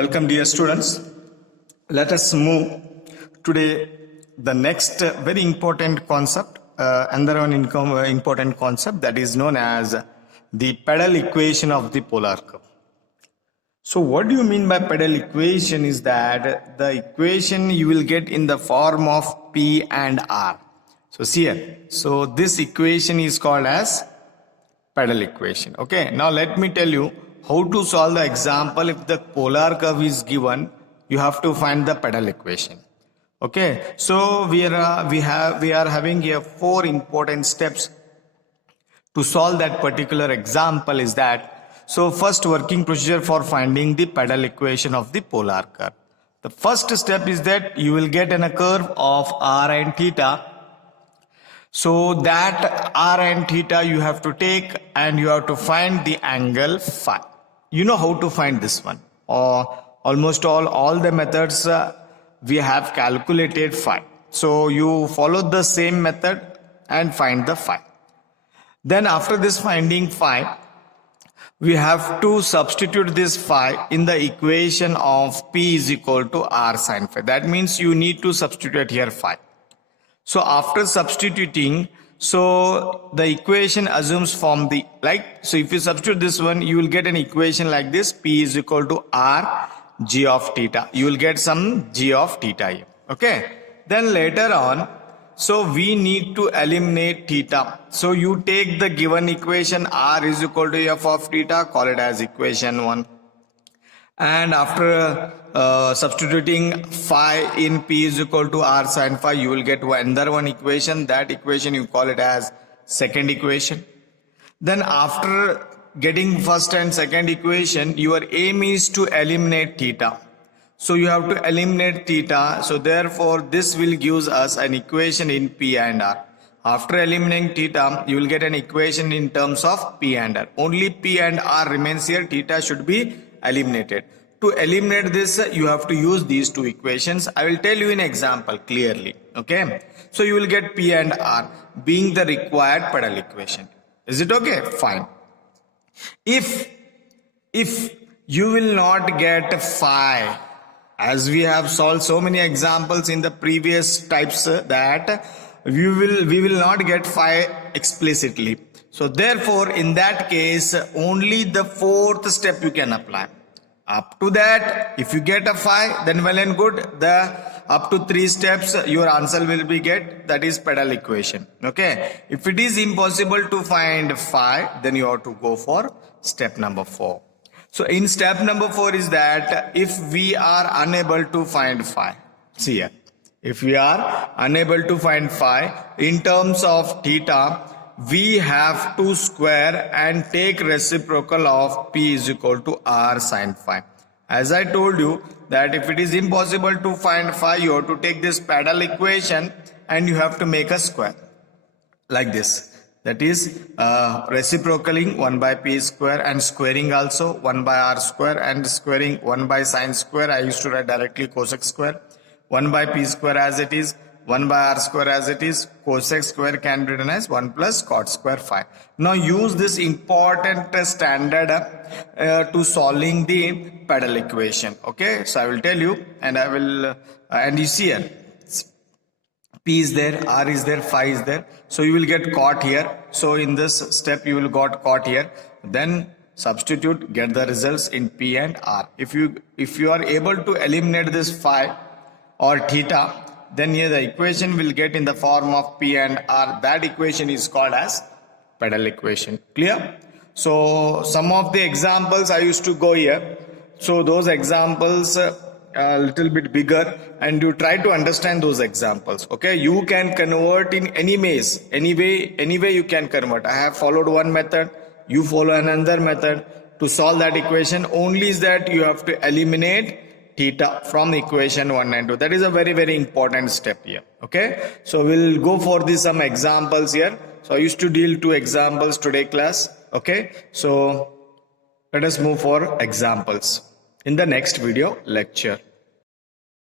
Welcome dear students. Let us move today the next very important concept, another one important concept that is known as the pedal equation of the polar curve. So what do you mean by pedal equation is that the equation you will get in the form of P and R. So see here. So this equation is called as pedal equation. Okay. Now let me tell you how to solve the example. If the polar curve is given, you have to find the pedal equation. Okay. So we are having here 4 important steps to solve that particular example. Is that so first working procedure for finding the pedal equation of the polar curve. The first step is that you will get a curve of r and theta. So that r and theta you have to take and you have to find the angle phi. You know how to find this one. Almost all the methods we have calculated phi. So you follow the same method and find the phi. Then after this finding phi, we have to substitute this phi in the equation of P is equal to R sin phi. That means you need to substitute here phi. So after substituting, so the equation assumes from the so if you substitute this one, you will get an equation like this: P is equal to R g of theta. You will get some g of theta here. Okay. Then later on, so we need to eliminate theta. So you take the given equation R is equal to f of theta, call it as equation 1. And after substituting phi in P is equal to R sin phi, you will get another one equation. That equation you call it as second equation. Then after getting first and second equation, your aim is to eliminate theta. So you have to eliminate theta. So therefore this will give us an equation in P and R. After eliminating theta, you will get an equation in terms of P and R. Only P and R remains here. Theta should be eliminated. To eliminate this, you have to use these two equations. I will tell you in example clearly. Okay. So you will get P and R being the required pedal equation. Is it okay? Fine. If you will not get phi, as we have solved so many examples in the previous types that we will not get phi explicitly. So therefore in that case only the fourth step you can apply. Up to that, if you get a phi, then well and good. The up to 3 steps your answer will be get, that is pedal equation. Okay. If it is impossible to find phi, then you have to go for step number 4. So in step number 4 is that if we are unable to find phi, see here, if we are unable to find phi in terms of theta, we have to square and take reciprocal of P is equal to R sin phi. As I told you that if it is impossible to find phi, you have to take this pedal equation and you have to make a square like this. That is reciprocaling 1 by P square and squaring also 1 by R square and squaring 1 by sin square. I used to write directly cosec square. 1 by P square as it is, 1 by R square as it is, cosec square can be written as 1 plus cot square phi. Now use this important standard to solving the pedal equation. Okay, so I will tell you and I will and you see here P is there, R is there, phi is there. So you will get cot here. So in this step you will got cot here. Then substitute, get the results in P and R. If you are able to eliminate this phi or theta, then here the equation will get in the form of P and R. That equation is called as pedal equation. Clear? So some of the examples I used to go here. So those examples a little bit bigger and you try to understand those examples. Okay, you can convert in any ways, any way you can convert. I have followed one method, you follow another method to solve that equation. Only is that you have to eliminate theta from equation 1 and 2. That is a very important step here. Okay, so we'll go for some examples here. So I used to deal 2 examples today class. Okay, so let us move for examples in the next video lecture.